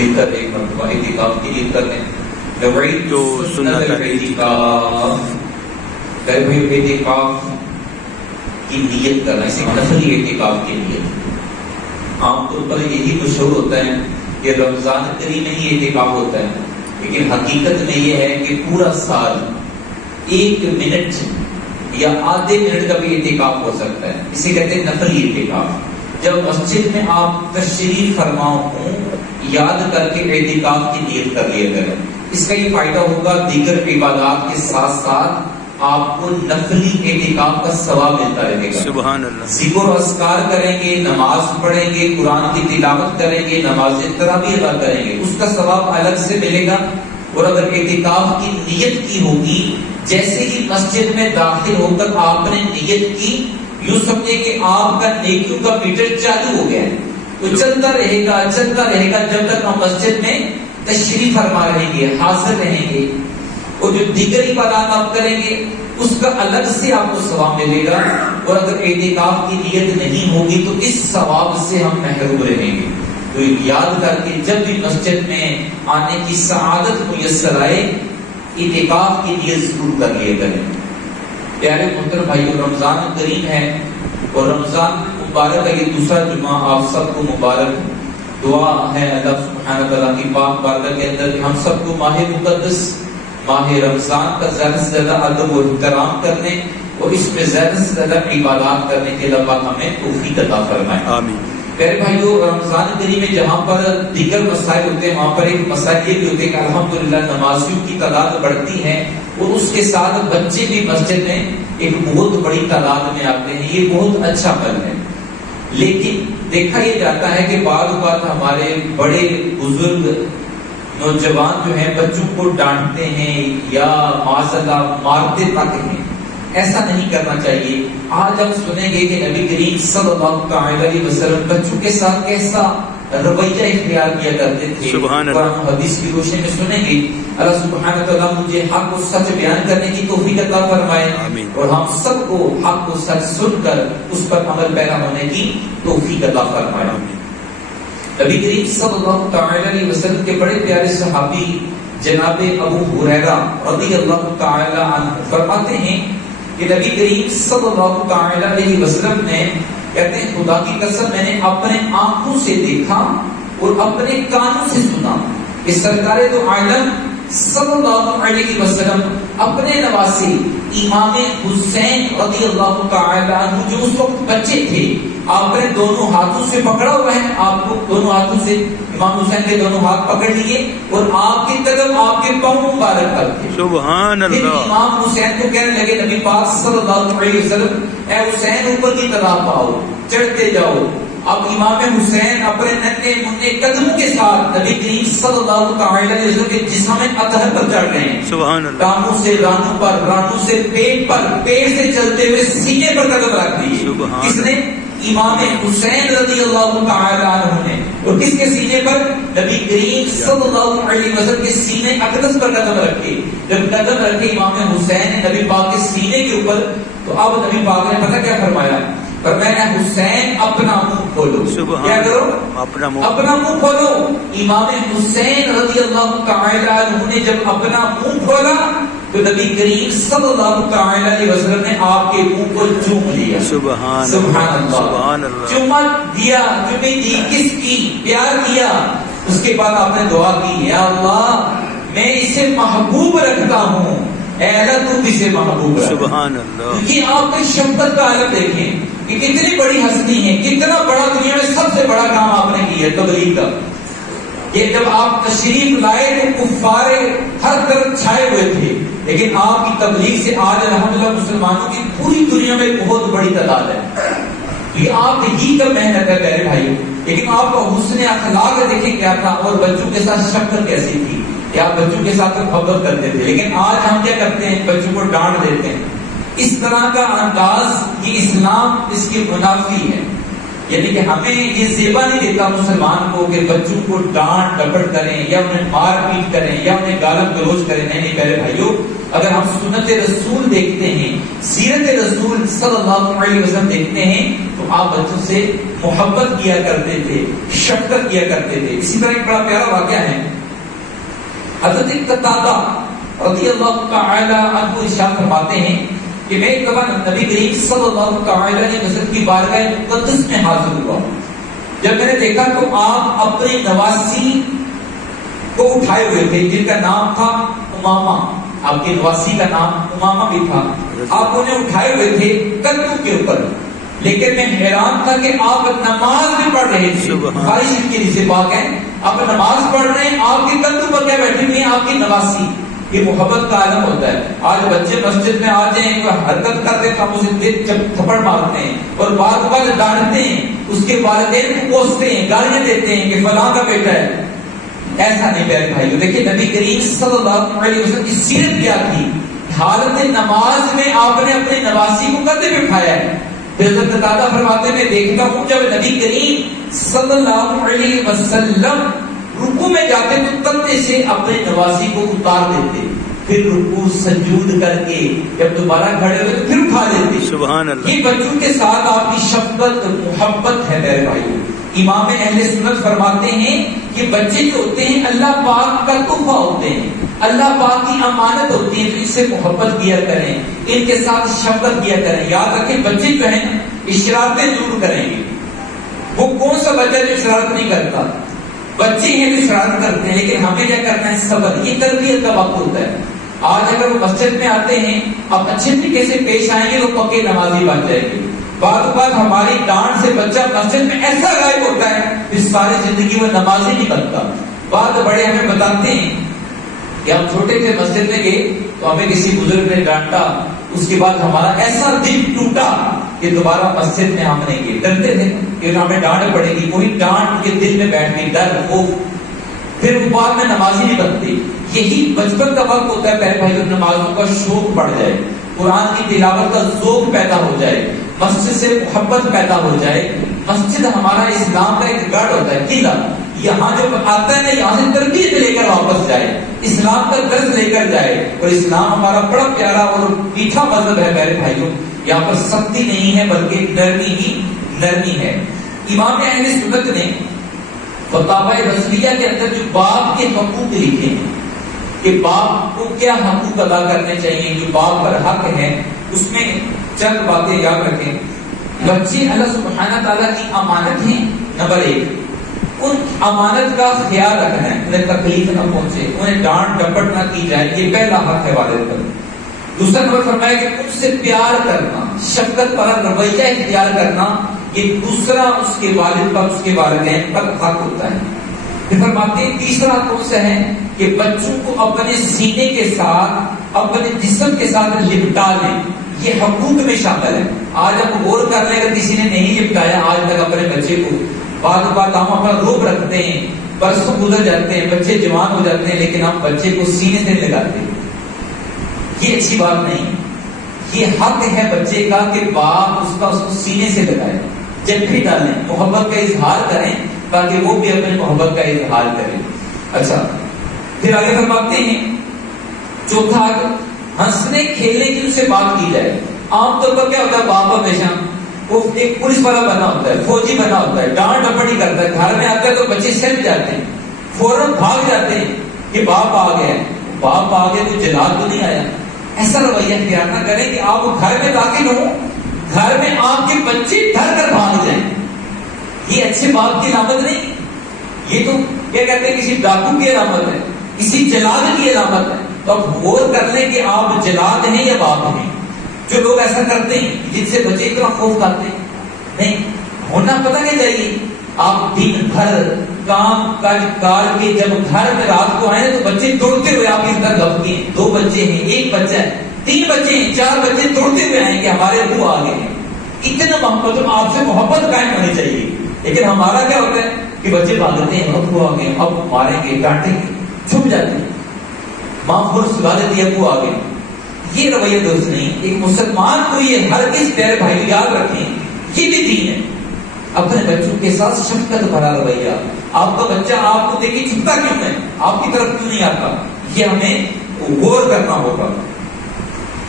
مل کر ایک مرتبہ اعتکاف کی نیت کر لیں. تو سنت اعتکاف کی نیت کرنا، اسے نفلی اعتکاف کی نیت. عام طور پر یہی مشہور ہوتا ہے کہ رمضان کریم میں ہی اعتکاف ہوتا ہے، لیکن حقیقت میں یہ ہے کہ پورا سال 1 منٹ یا آدھے منٹ کا بھی اعتکاف ہو سکتا ہے. اسے کہتے ہیں نفلی اعتکاف. جب مسجد میں آپ تشریف فرما ہوں، یاد کر کے اعتکاف کی نیت کر لیا کریں. اس کا یہ فائدہ ہوگا دیگر عبادات کے ساتھ ساتھ آپ کو نفلی اعتکاف کا ثواب ملتا رہے گا. سبحان اللہ. ذکر و اذکار کریں گے، نماز پڑھیں گے، قرآن کی تلاوت کریں گے، نماز تراویح ادا کریں گے، اس کا ثواب الگ سے ملے گا. اور اگر اعتکاف کی نیت کی ہوگی، جیسے ہی مسجد میں داخل ہو کر آپ نے نیت کی، یوں سمجھے کہ آپ کا نیکیوں کا میٹر چالو ہو گیا ہے. تو چلتا رہے گا جب تک ہم مسجد میں تشریف فرما رہیں گے، حاضر رہیں گے. اور جو دیگر عبادات آپ کریں گے اس کا الگ سے آپ کو ثواب ملے گا. اور اگر اعتکاف کی نیت نہیں ہوگی تو اس ثواب سے ہم محروم رہیں گے. تو یاد کر کے جب بھی مسجد میں آنے کی سعادت میسر آئے، اعتکاف کی نیت ضرور کر لیے کریں. پیارے محترم بھائیو، رمضان کریم ہے اور رمضان مبارک کا یہ دوسرا جمعہ آپ سب کو مبارک. دعا ہے اللہ سبحانہ تعالیٰ کی پاک بارگاہ کے اندر کہ ہم سب کو ماہ مقدس ماہ رمضان کا زیادہ سے زیادہ ادب و احترام کرنے اور اس میں زیادہ سے زیادہ عبادات کرنے کے اللہ پاک ہمیں توفیق عطا فرمائے. آمین. پیارے بھائیو، رمضان کریم میں جہاں پر دیگر مسائل ہوتے ہیں وہاں پر ایک مسائل یہ بھی ہوتے ہیں کہ الحمدللہ نمازیوں کی تعداد بڑھتی ہے اور اس کے ساتھ بچے بھی مسجد میں ایک بہت بڑی تعداد میں آتے ہیں. یہ بہت اچھا عمل ہے. لیکن دیکھا یہ جاتا ہے کہ بعض اوقات ہمارے بڑے بزرگ نوجوان جو ہیں بچوں کو ڈانٹتے ہیں یا معاذاللہ مارتے تک ہیں. ایسا نہیں کرنا چاہیے. آج ہم سنیں گے کہ نبی کریم صلی اللہ تعالی علیہ وسلم بچوں کے ساتھ کیسا رویہ اختیار کیا کرتے تھے. قرآن حدیث کی روشنی میں سنیں گے. اللہ سبحانہ تعالیٰ مجھے حق و سچ بیان کرنے کی توفیق عطا فرمائے اور ہم سب کو حق و سچ سن کر اس پر عمل پیرا ہونے کی توفیق عطا فرمائے. نبی کریم صلی اللہ تعالی علیہ وسلم کے بڑے پیارے صحابی جناب ابو ہریرہ رضی اللہ تعالی عنہ فرماتے ہیں کہ نبی کریم صلی اللہ تعالی علیہ وسلم نے کہتے ہیں خدا کی قسم میں نے اپنے آنکھوں سے دیکھا اور اپنے کانوں سے سنا کہ سرکار دو عالم صلی اللہ علیہ وسلم اپنے نواسے امام حسین رضی اللہ تعالی عنہ جو اس وقت بچے تھے آپ نے دونوں ہاتھوں سے پکڑا ہوا ہے. آپ کو دونوں ہاتھوں سے امام حسین کے دونوں ہاتھ پکڑ لیے اور آپ کی قدم آپ کے پاؤں مبارک کرتے. سبحان اللہ. امام حسین کو کہنے لگے نبی پاک صلی اللہ علیہ وسلم اے حسین اوپر کی طرف آؤ، چڑھتے جاؤ. اب امام حسین اپنے ننھے منھے قدموں کے ساتھ نبی کریم صلی اللہ تعالی علیہ وسلم کے جسم اطہر پر چڑھ رہے ہیں. سبحان اللہ. ٹانگوں سے رانوں پر، رانوں سے پیٹ پر، پیٹ سے چلتے ہوئے سینے پر قدم رکھ دی. کس نے؟ امام حسین رضی اللہ تعالی عنہ نے. اور کس کے سینے پر؟ نبی کریم صلی اللہ علیہ وسلم کے سینے اقدس پر قدم رکھے. جب قدم رکھے امام حسین نبی پاک کے سینے کے اوپر تو اب نبی پاک نے پتہ کیا فرمایا؟ فرمایا حسین اپنا منہ کھولو. کیا کرو؟ اپنا منہ کھولو. امام حسین رضی اللہ تعالی عنہ نے جب اپنا منہ کھولا تو نبی کریم صلی اللہ تعالی علیہ وسلم نے آپ کے منہ کو چوم لیا. سبحان اللہ. چوما دیا، چومی دی. کس کی؟ پیار کیا. اس کے بعد آپ نے دعا کی یا اللہ میں اسے محبوب رکھتا ہوں، اے اللہ تو بھی اسے محبوب رکھ. سبحان اللہ. یہ آپ کی شفقت کا عالم دیکھیں کہ کتنی بڑی ہستی ہے، کتنا بڑا دنیا میں سب سے بڑا کام آپ نے کیا تبلیغ کا. یہ جب آپ تشریف لائے تو کفار ہر طرف چھائے ہوئے تھے، لیکن آپ کی تبلیغ سے آج الحمدللہ مسلمانوں کی پوری دنیا میں بہت بڑی تعداد ہے. یہ آپ ہی کا محنت ہے میرے بھائی. لیکن آپ کا حسن اخلاق دیکھیں کیا تھا اور بچوں کے ساتھ شفقت کیسی تھی کہ آپ بچوں کے ساتھ محبت کرتے تھے. لیکن آج ہم کیا کرتے ہیں؟ بچوں کو ڈانٹ دیتے ہیں. اس طرح کا انداز یہ اسلام اس کے منافی ہے. یعنی کہ ہمیں یہ زیبا نہیں دیتا مسلمان کو کہ بچوں کو ڈانٹ ڈپٹ کریں یا انہیں مار پیٹ کریں یا انہیں گالم گلوچ کریں. نہیں پیارے بھائیوں، اگر ہم سنت رسول دیکھتے ہیں، سیرت رسول صلی اللہ علیہ وسلم دیکھتے ہیں، تو آپ بچوں سے محبت کیا کرتے تھے، شفقت کیا کرتے تھے. اسی طرح ایک بڑا پیارا واقعہ ہے، حضرت قتادہ رضی اللہ تعالی عنہ ارشاد فرماتے ہیں کہ میں ایک دفعہ نبی کریم صلی اللہ تعالی علیہ وسلم کی بارگاہ مقدس میں حاضر ہوا. جب میں نے دیکھا تو آپ اپنے نواسی کو اٹھائے ہوئے تھے جن کا نام تھا امامہ. آپ کے نواسی کا نام امامہ بھی تھا. آپ انہیں اٹھائے ہوئے تھے کندھوں کے اوپر، لیکن میں حیران تھا کہ آپ نماز بھی پڑھ رہے تھے. بخاری شریف کی حدیث پاک ہے، آپ نماز پڑھ رہے ہیں، آپ کے کندھوں پر کیا بیٹھے ہوئے ہیں؟ آپ کی نواسی. یہ محبت کا عالم ہوتا ہے. آج بچے مسجد میں آ جائیں، کوئی حرکت کرتے ہیں تو ہم اسے تھپڑ مارتے ہیں اور بعد بعد ڈانٹتے ہیں، اس کے والدین کو کوستے ہیں، گالیاں دیتے ہیں کہ فلاں کا بیٹا ہے. ایسا نہیں پیارے بھائیو. دیکھیں نبی کریم صلی اللہ علیہ وسلم کی سیرت کیا تھی. حالت نماز میں آپ نے اپنے نواسی کو کندھے پہ اٹھایا ہے. حضرت قتادہ فرماتے میں دیکھتا ہوں جب نبی کریم صلی اللہ علیہ وسلم رکوع میں جاتے تو کندھے سے اپنے نواسی کو اتار دیتے، پھر رکوع سجود کر کے جب دوبارہ کھڑے ہوئے تو پھر اٹھا دیتے. سبحان اللہ. یہ بچوں کے ساتھ آپ کی شفقت محبت ہے میرے بھائیو. امام اہل سنت فرماتے ہیں کہ بچے جو ہوتے ہیں اللہ پاک کا تحفہ ہوتے ہیں، اللہ پاک کی امانت ہوتی ہے، تو اس سے محبت کیا کریں، ان کے ساتھ شفقت کیا کریں. یاد رکھیں بچے جو ہیں اشرارتیں ضرور کریں گے. وہ کون سا بچہ جو اشرارت نہیں کرتا؟ بچے ہیں جو شرارت کرتے ہیں، لیکن ہمیں کیا کرنا ہے؟ صبر. یہ تربیت کا وقت ہوتا ہے. آج اگر وہ مسجد میں آتے ہیں، اب اچھے طریقے سے پیش آئیں گے تو پکے نمازی بن جائیں گے. بعد بعد ہماری ڈانٹ سے بچہ مسجد میں ایسا غائب ہوتا ہے کہ ساری زندگی وہ نمازی نہیں بنتا. بعد بڑے ہمیں بتاتے ہیں کہ ہم چھوٹے تھے مسجد میں گئے تو ہمیں کسی بزرگ نے ڈانٹا، اس کے بعد ہمارا ایسا دل ٹوٹا کہ دوبارہ مسجد میں ہم نہیں گئے. ڈرتے تھے کہ ہمیں ڈانٹ پڑے گی، کوئی ڈانٹ کے دل میں بیٹھ گئی، ڈر خوف، پھر وہ بعد میں نمازی نہیں بنتی. یہی بچپن کا وقت ہوتا ہے پیارے بھائی، نمازوں کا شوق بڑھ جائے، قرآن کی تلاوت کا ذوق پیدا ہو جائے، مسجد سے محبت پیدا ہو جائے. مسجد ہمارا اسلام کا ایک گڑھ ہوتا ہے، قلعہ. یہاں جو آتا ہے نا، یہاں سے تربیت لے کر واپس جائے، اسلام کا درس لے کر جائے. اور اسلام ہمارا بڑا پیارا اور میٹھا مذہب ہے میرے بھائیوں. یہاں پر سختی نہیں ہے بلکہ نرمی ہی نرمی ہے. امام اہل سنت نے فتاوی رسولیہ کے اندر جو باپ کے حقوق لکھے ہیں کہ باپ کو کیا حقوق ادا کرنے چاہیے، جو باپ پر حق ہے، اس میں چند باتیں یاد رکھیں. بچے اللہ سبحانہ تعالیٰ کی امانت ہیں. نمبر 1، ان امانت کا خیال رکھنا ہے، انہیں تکلیف نہ پہنچے، انہیں ڈانٹ ڈپٹ نہ کی جائے، یہ پہلا حق ہے والد پر. دوسرا نمبر فرمایا کہ ان سے پیار کرنا، شفقت پر رویہ اختیار کرنا، یہ دوسرا اس کے والد پر، اس کے والدین پر حق ہوتا ہے. پھر فرماتے ہیں تیسرا کون سا ہے کہ بچوں کو اپنے سینے کے ساتھ، اپنے جسم کے ساتھ لپٹا لیں. یہ حقوق میں شامل ہے. آج ہم غور کر لیں اگر کسی نے نہیں لپٹایا آج تک اپنے بچے کو، بعد بعد ہم اپنا روب رکھتے ہیں، برسوں گزر جاتے ہیں، بچے جوان ہو جاتے ہیں، لیکن ہم بچے کو سینے سے لگاتے ہیں. یہ اچھی بات نہیں. یہ حق ہے بچے کا کہ باپ اس کو سینے سے لگائے، جھپی ڈالیں، محبت کا اظہار کریں تاکہ وہ بھی اپنی محبت کا اظہار کرے. اچھا پھر آگے فرماتے ہیں چوتھا، ہنسنے کھیلنے کی ان سے بات کی جائے. عام طور پر کیا ہوتا ہے، باپ ہمیشہ وہ ایک پولیس والا بنا ہوتا ہے، فوجی بنا ہوتا ہے، ڈانٹ ڈپٹ ہی کرتا ہے. گھر میں آتا ہے تو بچے سہم جاتے ہیں، فوراً بھاگ جاتے ہیں کہ باپ آ گیا. باپ آ گیا تو جلاد تو نہیں آیا. ایسا رویہ اختیار نہ کریں کہ آپ گھر میں داخل ہوں، گھر میں آپ کے بچے ڈر کر بھاگ جائیں. یہ اچھے باپ کی علامت نہیں. یہ تو کیا کہتے ہیں کسی ڈاکو کی علامت ہے، کسی جلاد کی علامت ہے. تو اب غور کر لیں کہ آپ جلاد ہیں یا باپ ہیں. جو لوگ ایسا کرتے ہیں جن سے بچے اتنا خوف کھاتے ہیں، نہیں ہونا پتہ نہیں چاہیے. آپ دن بھر کام کاج کے جب گھر میں رات کو آئے تو بچے دوڑتے ہوئے آپ کی طرف لپکے ہیں. 2 بچے ہیں، 1 بچہ ہے، 3 بچے ہیں، 4 بچے دوڑتے ہوئے آئیں کہ ہمارے ابو آ گئے ہیں. اتنا محبت، آپ سے محبت قائم ہونی چاہیے. لیکن ہمارا کیا ہوتا ہے کہ بچے بھاگتے ہیں، ابو آ گئے، اب ماریں گے، ڈانٹیں گے، چھپ جاتے ہیں، ماں فور سلا دیتی ہے، ابو آ گئے. یہ رویہ درست نہیں. ایک مسلمان کو یہ ہر کس پیارے بھائی یاد رکھیں، یہ بھی دین ہے. اپنے بچوں کے ساتھ شفقت بھرا رویہ. آپ کا بچہ آپ کو دیکھے چھپتا کیوں ہے, آپ کی طرف کیوں نہیں آتا, یہ ہمیں غور کرنا ہوگا.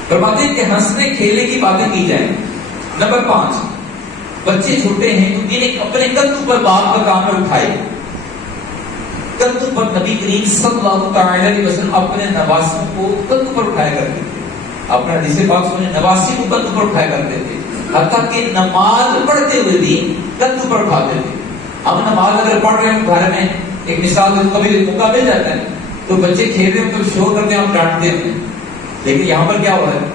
فرماتے ہیں کہ ہنسنے کھیلنے کی باتیں کی جائیں. نمبر 5, بچے چھوٹے ہیں تو انہیں اپنے کندھوں پر باپ کا کام میں اٹھائے. کندھوں پر نبی کریم صلی اللہ تعالی علیہ وسلم اپنے نواسوں کو کندھوں پر اٹھایا کرتے تھے. اپنے حدیث پاک سنے نواسی کو کندھوں پر اٹھایا کرتے تھے, حتیٰ کہ نماز پڑھتے ہوئے بھی کندھوں پر اٹھاتے تھے. ہم نماز اگر پڑھ رہے ہیں گھر میں, ایک مثال کبھی موقع مل جاتا ہے تو بچے کھیل رہے ہیں تو شور کرتے ہیں, ہم ڈانٹتے ہیں. لیکن یہاں پر کیا ہو رہا ہے,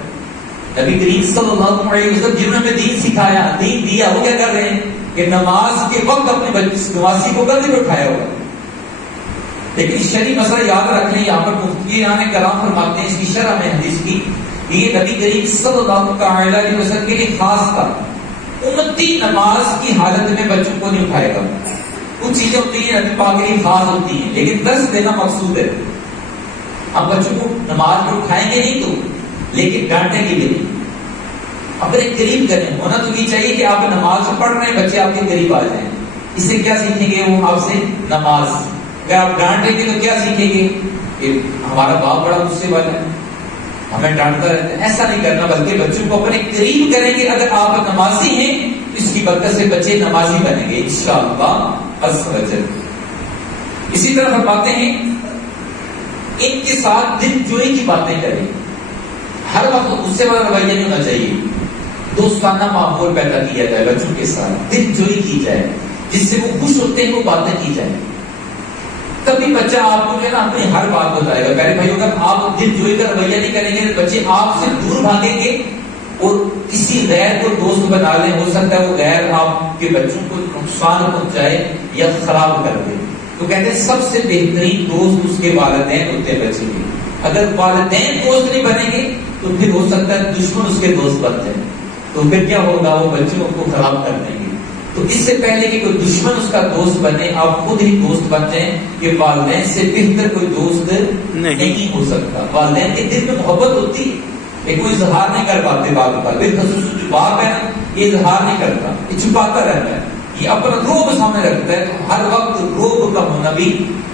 نبی کریم صلی اللہ علیہ وسلم جنہوں نے دین سکھایا, دین دیا, وہ کیا کر رہے ہیں کہ نماز کے وقت اپنے نواسی کو کندھے پہ اٹھایا ہوا. لیکن شرعی مسئلہ یاد رکھ لیں, یہاں پر مفتیان کرام فرماتے ہیں اس کی شرح میں حدیث کی, یہ نبی کریم صلی اللہ علیہ وسلم کے لیے خاص تھا. امتی نماز کی حالت میں بچوں کو نہیں اٹھائے گا. کچھ چیزیں ہوتی ہیں نبی پاک کے لیے خاص ہوتی ہیں, لیکن درس دینا مقصود ہے. ہم بچوں کو نماز میں اٹھائیں گے نہیں تو, لیکن ڈانٹیں گے بھی نہیں, اپنے قریب کریں. ہونا تو یہ چاہیے کہ آپ نماز پڑھ رہے ہیں, بچے آپ کے قریب آ جائیں. اس سے کیا سیکھیں گے وہ آپ سے نماز. اگر آپ ڈانٹیں گے تو کیا سیکھیں گے کہ ہمارا باپ بڑا غصے والا ہے, ہمیں ڈانٹتا رہتا ہے. ایسا نہیں کرنا, بلکہ بچوں کو اپنے قریب کریں گے. اگر آپ نمازی ہیں تو اس کی برکت سے بچے نمازی بنیں گے انشاءاللہ عز و جل. اسی طرح فرماتے ہیں ان کے ساتھ دل جوئی کی باتیں کریں. ہر وقت غصے والا رویہ نہیں ہونا چاہیے. دوستانہ ماحول پیدا کیا جائے بچوں کے ساتھ, دل جوئی کی جائے, جس سے وہ خوش ہوتے ہیں وہ باتیں کی جائیں. تبھی بچہ آپ کو جو ہے نا اپنی ہر بات بتائے گا. پہلے بھائی اگر آپ دل جوئی کا رویہ نہیں کریں گے تو بچے آپ سے دور بھاگیں گے اور کسی غیر کو دوست بنا لیں. ہو سکتا ہے وہ غیر آپ کے بچوں کو نقصان پہنچائے یا خراب کر دے. تو کہتے ہیں سب سے بہترین دوست اس کے والدین ہوتے ہیں بچے کے. اگر والدین دوست نہیں بنیں گے تو پھر ہو سکتا ہے دشمن اس کے دوست بن جائے, تو پھر کیا ہوگا, وہ بچوں کو خراب کر دیں گے. تو اس سے پہلے کہ کوئی دشمن اس کا دوست بنے, آپ خود ہی دوست بن جائیں. کہ والدین سے بہتر کوئی دوست نہیں ہو سکتا. والدین کے دل میں محبت ہوتی ہے, یہ کوئی اظہار نہیں کر پاتے بات کا. بالخصوص جو باپ ہے نا, یہ اظہار نہیں کرتا, یہ چھپاتا رہتا ہے, یہ اپنا روب سامنے رکھتا ہے. تو ہر وقت روب کا ہونا بھی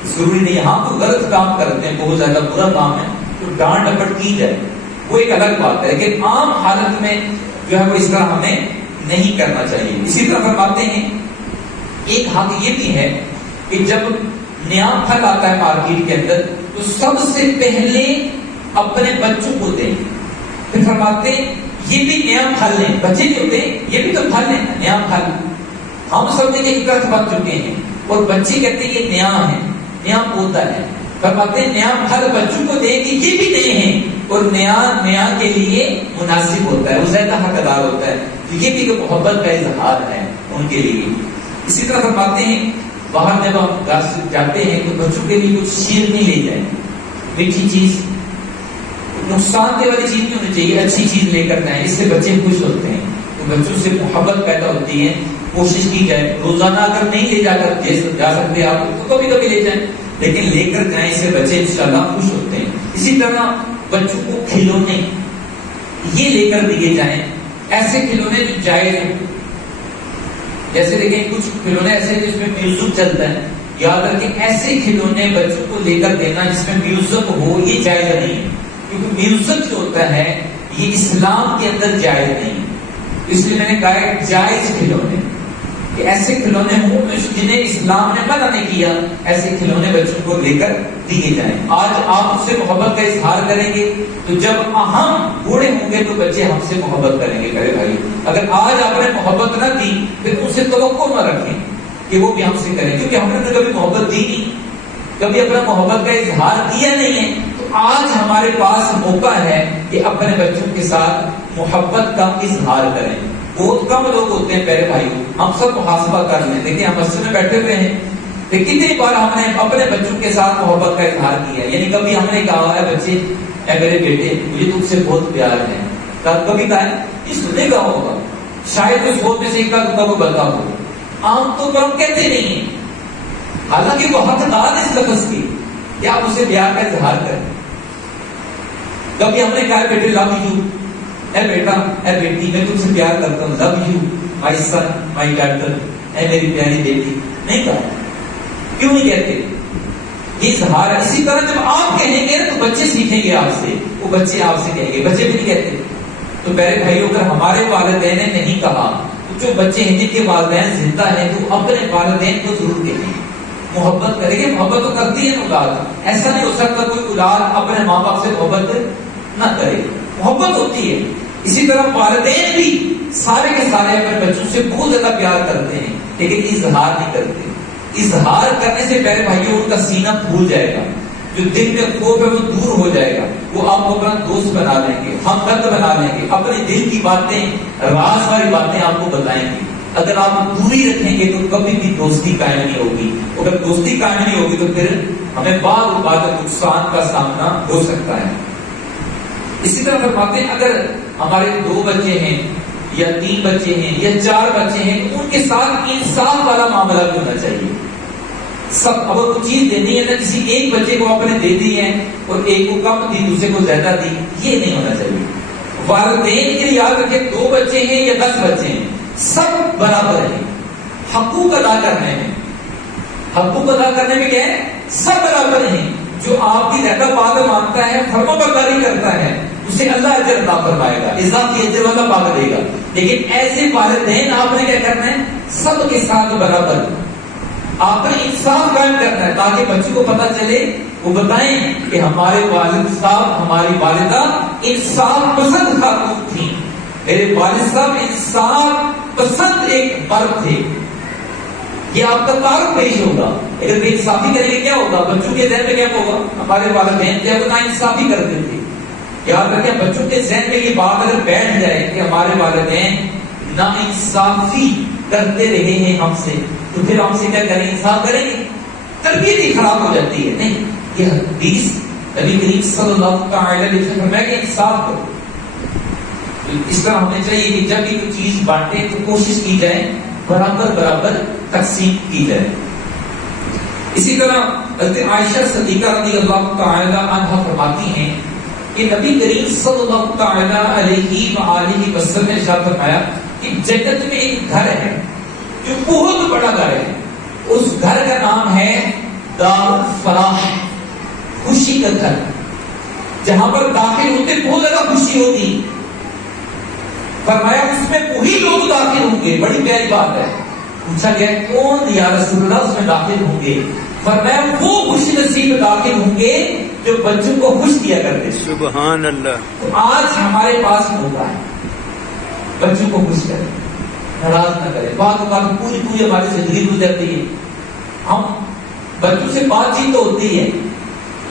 ضروری نہیں ہے. ہاں تو غلط کام کرتے ہیں, بہت زیادہ برا کام ہے, تو ڈانٹ ڈپٹ کی جائے, وہ ایک الگ بات ہے. لیکن عام حالت میں جو ہے وہ اس طرح ہمیں نہیں کرنا چاہیے. اسی طرح فرماتے ہیں ایک حق یہ بھی ہے کہ جب نیا پھل آتا ہے مارکیٹ کے اندر تو سب سے پہلے اپنے بچوں کو دیں. پھر فرماتے ہیں یہ بھی نیا پھل لیں. بچے جو ہوتے ہیں یہ بھی تو پھل ہیں, نیا پھل. ہم سب نے ایک طرف بن چکے ہیں اور بچے کہتے ہیں یہ نیا ہے, نیا پودا ہے. فرماتے ہیں نیا پھل بچوں کو دیں کہ یہ بھی نئے ہیں اور نیا کے لیے مناسب ہوتا ہے, وہ زیادہ حقدار ہوتا ہے. تو یہ بھی محبت کا اظہار ہے ان کے لیے. اسی طرح فرماتے ہیں باہر جب ہم گھر سے جاتے ہیں تو بچوں کے لیے کچھ شیر نہیں لے جائیں, میٹھی چیز, نقصان دہ والی چیز نہیں ہونی چاہیے, اچھی چیز لے کر جائیں. اس سے بچے خوش ہوتے ہیں, تو بچوں سے محبت پیدا ہوتی ہے. کوشش کی جائے روزانہ اگر نہیں لے جا سکتے آپ تو کبھی کبھی لے جائیں, لیکن لے کر جائیں. اس سے بچے انشاءاللہ خوش ہوتے ہیں. اسی طرح بچوں کو کھلونے یہ لے کر دیے جائیں, ایسے کھلونے جو جائز ہیں. جیسے دیکھیں کچھ کھلونے ایسے جس میں میوزک چلتا ہے, یاد رکھیں ایسے کھلونے بچوں کو لے کر دینا جس میں میوزک ہو یہ جائز نہیں ہے. کیونکہ میوزک جو ہوتا ہے یہ اسلام کے اندر جائز نہیں ہے. اس لیے میں نے کہا ہے جائز کھلونے, کہ ایسے کھلونے ہوں جنہیں اسلام نے منع نہیں کیا, ایسے کھلونے بچوں کو لے کر دیے جائیں. آج آپ اس سے محبت کا اظہار کریں گے تو جب ہم بوڑھے ہوں گے تو بچے ہم سے محبت کریں گے. میرے بھائی اگر آج آپ نے محبت نہ دی پھر ان سے توقع نہ رکھیں کہ وہ بھی ہم سے کریں, کیونکہ ہم نے کبھی محبت دی نہیں, کبھی اپنا محبت کا اظہار کیا نہیں ہے. تو آج ہمارے پاس موقع ہے کہ اپنے بچوں کے ساتھ محبت کا اظہار کریں. بہت کم لوگ ہوتے ہیں میرے بھائی, ہم سب محاسبہ کر لیں. دیکھیں ہم مسجد میں بیٹھے ہوئے ہیں, کتنی بار ہم نے اپنے بچوں کے ساتھ محبت کا اظہار کیا. یعنی کبھی ہم نے کہا ہے بچے اے میرے بیٹے مجھے تم سے بہت پیار ہے, کبھی کہا ہے یہ سنے گا ہوگا, شاید اس بہت میں سے ایک کا کو بتا ہو. عام طور پر ہم کہتے نہیں ہیں, حالانکہ وہ حقدار اس لفظ کی کہ آپ اسے پیار کا اظہار کریں. کبھی ہم نے کہا بیٹے لو یو, اے بیٹا اے بیٹی میں تم سے پیار کرتا ہوں, love you my sun my daughter. اے میری پیاری بیٹی، نہیں کہا. کیوں نہیں کہتے؟ اظہار ہے. اسی طرح جب آپ کہیں گے تو بچے سیکھیں گے آپ سے، وہ بچے آپ سے کہیں گے. بچے بھی نہیں کہتے. تو میرے بھائیوں، اگر ہمارے والدین نے نہیں کہا تو جو بچے ہیں جن کے والدین زندہ ہیں تو اپنے والدین کو ضرور کہیں، محبت کریں گے. محبت تو کرتی ہے اولاد، ایسا نہیں ہو سکتا کوئی اولاد اپنے ماں باپ سے محبت نہ کرے، محبت ہوتی ہے. اسی طرح والدین بھی سارے کے سارے اپنے بچوں سے بہت زیادہ پیار کرتے ہیں، لیکن اظہار نہیں کرتے. اظہار کرنے سے میرے بھائیوں ان کا سینہ پھول جائے گا، جو دل میں خوف ہے وہ دور ہو جائے گا. وہ آپ کو اپنا دوست بنا لیں گے، ہمدرد بنا لیں گے، اپنے دل کی باتیں، راز والی باتیں آپ کو بتائیں گے. اگر آپ دوری رکھیں گے تو کبھی بھی دوستی قائم نہیں ہوگی. اگر دوستی قائم نہیں ہوگی تو پھر ہمیں بعض اوقات نقصان کا سامنا ہو سکتا ہے. اسی طرح فرماتے ہیں اگر ہمارے 2 بچے ہیں یا 3 بچے ہیں یا 4 بچے ہیں تو ان کے ساتھ انصاف والا معاملہ بھی ہونا چاہیے. سب اگر کوئی چیز دینی ہے نا، کسی ایک بچے کو آپ نے دے دی ہے اور ایک کو کم دی دوسرے کو زیادہ دی، یہ نہیں ہونا چاہیے. والدین کے لیے یاد رکھیں 2 بچے ہیں یا 10 بچے ہیں، سب برابر ہیں حقوق ادا کرنے میں. حقوق ادا کرنے میں کیا ہے؟ سب برابر ہیں. جو آپ کی رہتا بات مانتا ہے، فرما برداری کرتا ہے، اسے اللہ اجر عطا فرمائے گا، اضافی اجر والا پاک دے گا. لیکن ایسے والدین آپ نے کیا کرنا ہے؟ سب کے ساتھ برابر آپ نے انصاف قائم کرنا ہے تاکہ بچوں کو پتہ چلے، وہ بتائیں کہ ہمارے والد صاحب، ہماری والدہ انصاف پسند خاتون تھی، میرے والد صاحب انصاف پسند ایک مرد تھے. یہ آپ کا تعارف پیش ہوگا. اگر بے انصافی کریں گے کیا ہوگا؟ بچوں کے ذہن میں کیا ہوگا؟ ہمارے والدین جو ہے وہ نا انصافی کرتے تھے. یاد رکھیں بچوں کے ذہن میں یہ بات اگر بیٹھ جائے کہ ہمارے والدین نا انصافی کرتے رہے ہیں ہم سے، تو پھر ہم سے کیا کریں؟ انصاف کریں گے؟ تربیت ہی خراب ہو جاتی ہے. نہیں، یہ حدیث نبی کریم صلی اللہ تعالی علیہ وسلم فرمایا کہ انصاف کرو. اس طرح ہونا چاہیے کہ جب بھی کوئی چیز بانٹے تو کوشش کی جائے برابر برابر تقسیم کی جائے. اسی طرح حضرت عائشہ صدیقہ رضی اللہ تعالی عنہا فرماتی ہیں کہ نبی کریم صلی اللہ تعالی علیہ وآلہ وسلم نے ارشاد فرمایا کہ جنت میں ایک گھر ہے جو بہت بڑا گھر ہے. اس گھر کا نام ہے دار الفلاح، خوشی کا گھر. جہاں پر داخل ہوتے بہت زیادہ خوشی ہوتی. فرمایا اس میں وہی لوگ داخل ہوں گے. بڑی پیاری بات ہے. پوچھا گیا کون یا رسول اللہ اس میں داخل ہوں گے؟ فرمایا وہ خوش نصیب داخل ہوں گے جو بچوں کو خوش کیا کرتے. سبحان اللہ. تو آج ہمارے پاس موقع ہے بچوں کو خوش کریں، ناراض نہ کریں. بات اوقات پوری ہماری زندگی گزر جاتی ہے. ہم بچوں سے بات چیت تو ہوتی ہے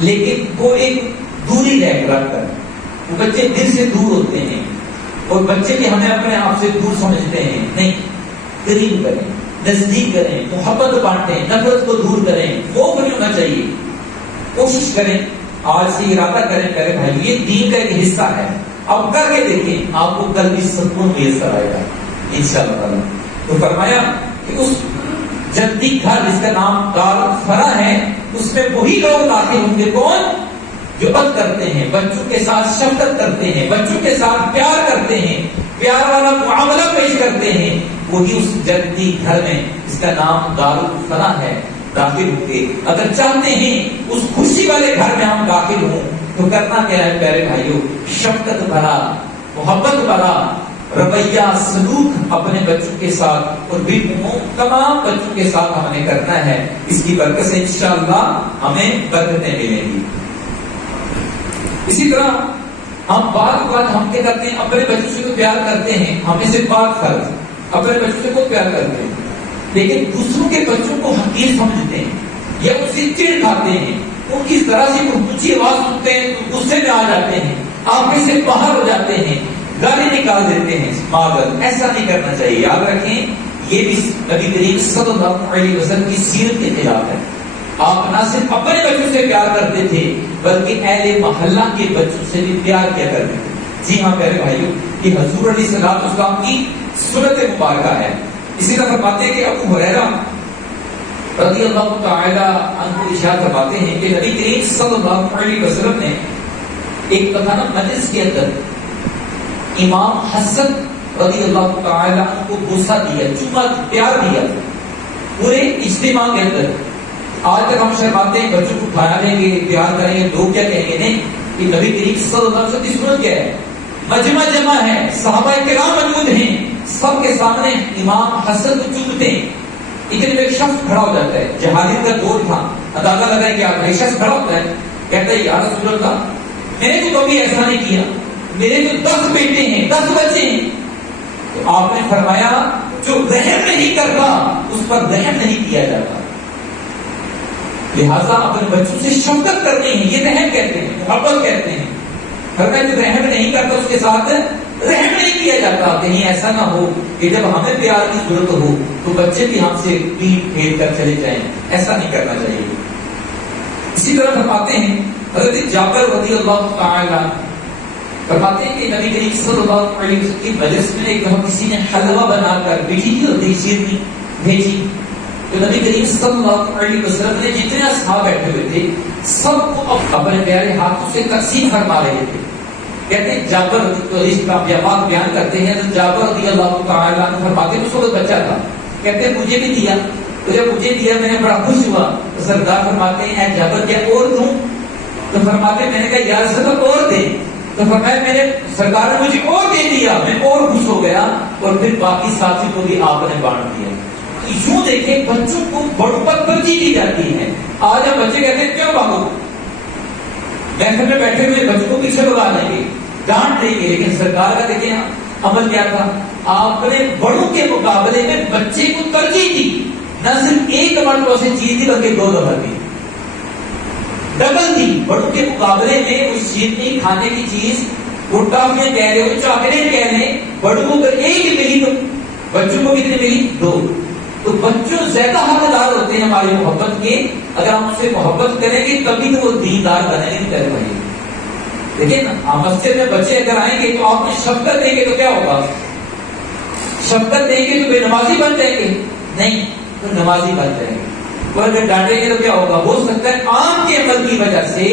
لیکن وہ ایک دوری رہ کر، وہ بچے دل سے دور ہوتے ہیں اور بچے بھی ہمیں اپنے آپ سے دور سمجھتے ہیں. نہیں، قریب کریں، نزدیک کریں، محبت بانٹیں، نفرت کو دور کریں. وہ نہیں ہونا چاہیے. کوشش کریں، آج سے ارادہ کریں میرے بھائی یہ دین کا ایک حصہ ہے. اب کر کے دیکھیں، آپ کو کل بھی سکون میسر آئے گا انشاءاللہ تعالی. تو فرمایا کہ اس جنتی گھر جس کا نام دار الفلاح ہے اس میں وہی لوگ داخل ہوں گے کون؟ جو عد کرتے ہیں، بچوں کے ساتھ شفقت کرتے ہیں، بچوں کے ساتھ پیار کرتے ہیں، پیار والا معاملہ پیش کرتے ہیں. وہی اس جنتی گھر میں اس کا نام دار الفلاح ہے داخل ہوں گے. اگر چاہتے ہیں اس خوشی والے گھر میں ہم داخل ہوں تو کرنا کیا ہے پیارے بھائیوں؟ شفقت بھرا، محبت بھرا رویہ سلوک اپنے بچوں کے ساتھ اور بھی تمام بچوں کے ساتھ ہم نے کرنا ہے. اس کی برکت سے انشاءاللہ ہمیں برکتیں ملیں گی. اسی طرح ہم بات ہم کیا کرتے ہیں؟ اپنے بچوں سے تو پیار کرتے ہیں، ہمیں سے بات فرض، اپنے بچوں سے کو پیار کرتے ہیں لیکن دوسروں کے بچوں کو حقیر سمجھتے ہیں یا ان سے چڑ کھاتے ہیں. ان کی ذرا سی اونچی آواز سنتے ہیں تو غصے میں آ جاتے ہیں، آپ سے باہر ہو جاتے ہیں، گالی نکال دیتے ہیں. معذرت، ایسا نہیں کرنا چاہیے. یاد رکھیں یہ بھی نبی کریم صلی اللہ علیہ وسلم کی سیرت کے خلاف ہے. آپ نہ صرف اپنے بچوں سے پیار کرتے تھے بلکہ اہل محلہ کے بچوں سے بھی پیار کیا کرتے تھے. جی ہاں پیارے بھائیوں، یہ حضور علیہ الصلوۃ والسلام کی سنت مبارکہ ہے. اسی طرح فرماتے ہیں کہ ابو ہریرہ رضی اللہ تعالی عنہ ارشاد فرماتے ہیں کہ نبی کریم صلی اللہ علیہ وسلم نے ایک دفعہ مجلس کے اندر امام حسن رضی اللہ تعالی عنہ کو بوسہ دیا، چوما پیار دیا. پورے اجتماع کے اندر آج تک ہم شرماتے ہیں بچوں کو کھانا لیں گے پیار کریں گے لوگ کیا کہیں گے نہیں کہ نبی کریم صلی اللہ علیہ وسلم کی سنت کیا ہے مجمع جمع ہے صحابہ کرام موجود ہیں سب کے سامنے امام حسن کو چومتے ہیں اتنے میں ایک شخص کھڑا ہو جاتا ہے جہالت کا دور تھا اندازہ لگائیں کہ آپ ایک شخص کھڑا ہوتا ہے کہتا ہے یا رسول اللہ میں نے تو کبھی ایسا نہیں کیا میرے تو 10 بیٹے ہیں 10 بچے ہیں تو آپ نے فرمایا جو رحم نہیں کرتا اس پر رحم نہیں کیا جاتا لہذا اپنے بچوں سے شفقت کرنی ہے یہ رحم کہتے ہیں محبت کہتے ہیں فرمایا جو رحم نہیں کرتا اس کے ساتھ رحم نہیں کیا جاتا کہیں ایسا نہ ہو کہ جب ہمیں پیار کی ضرورت ہو تو بچے بھی ہم سے پیٹ پھیر کر چلے جائیں ایسا نہیں کرنا چاہیے اسی طرح فرماتے ہیں حضرت جابر رضی اللہ تعالی فرماتے ہیں کہ نبی کریم صلی اللہ علیہ وسلم کی مجلس میں ایک دفعہ کسی نے حلوہ بنا کر بیٹی کی ہوتی شیرنی بھیجی تو نبی کریم صلی اللہ علیہ وسلم نے جتنے اصحاب بیٹھے ہوئے تھے سب کو اپنے پیارے ہاتھوں سے تقسیم فرما رہے تھے کہتے ہیں جابر اس کا بیان کرتے ہیں جابر رضی اللہ تعالی عنہ فرماتے ہیں اس وقت بچہ تھا کہتے ہیں مجھے بھی دیا تو جب مجھے دیا میں نے بڑا خوش ہوا تو سردار فرماتے ہیں اے جابر کیا اور دوں تو فرماتے ہیں میں نے کہا یا رسول اللہ اور دے تو فرمایا میں نے سرکار نے مجھے اور دے دیا میں اور خوش ہو گیا اور پھر باقی ساتھی کو بھی آپ نے بانٹ دیا یوں دیکھیں بچوں کو بڑوں پر ترجیح دی جاتی ہے آج ہم بچے کہتے ہیں کیوں مانگو محفل میں بیٹھے ہوئے بچوں کو پیچھے بگا دیں گے ڈانٹ دیں گے لیکن سرکار کا دیکھیں عمل کیا تھا آپ نے بڑوں کے مقابلے میں بچے کو ترجیح دی نہ صرف ایک مرتبہ سے چیز دی بلکہ 2 دفعہ دی ڈبل دی بڑوں کے مقابلے میں اس چیز نہیں کھانے کی چیز وہ ٹافیاں کہہ رہے ہو چاکلیٹ کہہ رہے ہیں بڑوں کو اگر ایک ملی تو بچوں کو کتنے ملی 2 تو بچوں زیادہ حقدار ہوتے ہیں ہماری محبت کے اگر ہم ان سے محبت کریں گے تبھی تو وہ دیندار بنیں گے پہلے بھائی دیکھیں نا مسجد میں بچے اگر آئیں گے تو آپ نے شفقت دیں گے تو کیا ہوگا شفقت دیں گے تو بے نمازی بن جائیں گے نہیں تو نمازی بن جائیں گے اور اگر ڈانٹیں گے تو کیا ہوگا ہو سکتا ہے عام کے عمل کی وجہ سے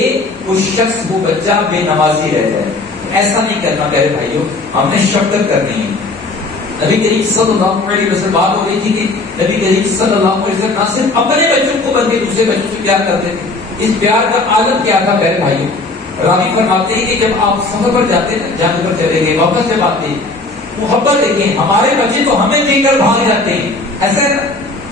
وہ شخص وہ بچہ بے نمازی رہ جائے ایسا نہیں کرنا پیارے بھائیوں ہم نے شفقت کرنی ہے نبی کریم صلی اللہ علیہ وسلم بات ہو رہی تھی کہ نبی کریم صلی اللہ علیہ وسلم نہ صرف اپنے بچوں کو بلکہ دوسرے بچوں سے پیار کرتے تھے اس پیار کا عالم کیا تھا پیارے بھائیوں راوی فرماتے ہیں کہ جب آپ سفر پر جاتے ہیں جانے پر چلے گئے واپس جب آتے ہیں محبت دیکھیں ہمارے بچے تو ہمیں دے کر بھاگ جاتے ہیں ایسے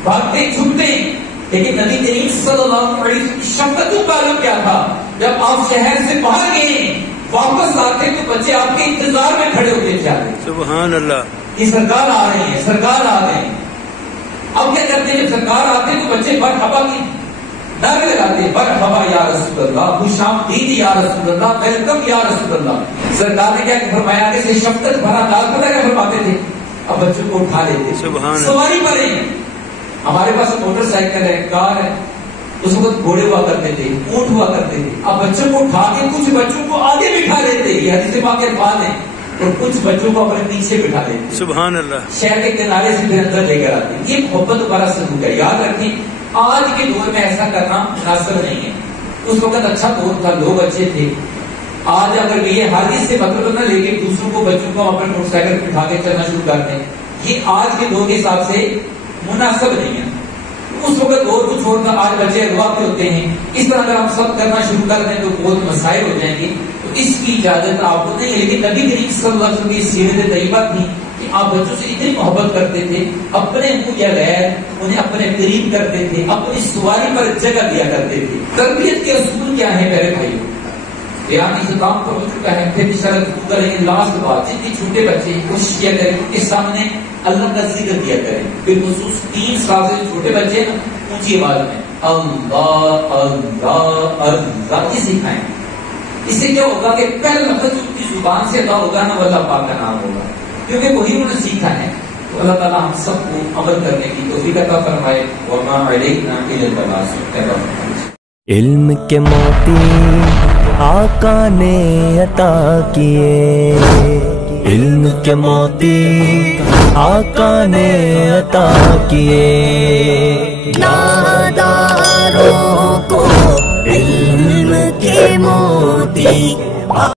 بھاگتے چھپتے ہیں لیکن نبی کریم صلی اللہ علیہ وسلم کی شفقتوں کا عالم کیا تھا جب آپ شہر سے باہر گئے واپس آتے تو بچے آپ کے انتظار میں کھڑے ہوتے جاتے سبحان اللہ یہ سرکار آ رہی ہے سرکار آ رہے ہیں اب کیا کرتے ہیں جب سرکار آتے ہیں تو بچے مرحبا کی نعرے لگاتے ہیں مرحبا یا رسول اللہ خوش آمدید یا رسول اللہ ویلکم یا رسول اللہ سرکار نے کیا فرمایا کہ شفقت بھرا انداز پتہ کیا فرماتے تھے اب بچوں کو اٹھا لیتے سواری پر ہیں ہمارے پاس موٹر سائیکل ہے کار ہے اس وقت گھوڑے ہوا کرتے تھے اونٹ ہوا کرتے تھے اب بچوں کو اٹھا کے کچھ بچوں کو آگے بٹھا لیتے یہ حدیث پاک کے الفاظ ہیں اور کچھ بچوں کو اپنے پیچھے بٹھا دیتے سبحان اللہ شہر کے کنارے سے پھر اندر لے کر آتے ہیں یہ محبت بڑا سلوک ہے یاد رکھیں آج کے دور میں ایسا کرنا مناسب نہیں ہے اس وقت اچھا دور تھا لوگ اچھے تھے آج اگر یہ ہر چیز سے مطلب نہ لے کے دوسروں کو بچوں کو اپنے موٹر سائیکل بٹھا کے چلنا شروع کرتے ہیں یہ آج کے دور کے حساب سے مناسب نہیں ہے اس وقت دور کو چھوڑ کر آج بچے اغوا پہ ہوتے ہیں اس طرح اگر ہم سب کرنا شروع کر دیں تو بہت مسائل ہو جائیں گے تو اس کی اجازت آپ کو نہیں ہے لیکن نبی کریم صلی اللہ علیہ وسلم کی سیرت طیبہ تھی کہ آپ بچوں سے اتنی محبت کرتے تھے اپنے کو یا غیر انہیں اپنے قریب کرتے تھے اپنی سواری پر جگہ دیا کرتے تھے تربیت کے اصول کیا ہیں میرے بھائیوں بیان اختتام پر ہو چکا ہے پھر انشاءاللہ کریں گے لاسٹ بات جتنے چھوٹے بچے کوشش کیا کریں ان کے سامنے اللہ کا ذکر کیا کریں بالخصوص 3 سال سے چھوٹے بچے اونچی آواز میں اللہ اللہ اللہ یہ سکھائیں اس سے کیا ہوگا کہ پہلا لفظ جو کی زبان سے ادا ہوگا نا وہ اللہ پاک کا نام ہوگا کیونکہ وہی انہوں نے سیکھا ہے تو اللہ تعالیٰ ہم سب کو عمل کرنے کی توفیق عطا فرمائے وما علینا الا البلاغ علم کے موتی آقا نے عطا کیے علم کے موتی آقا نے عطا کیے ناداروں کو علم کے موتی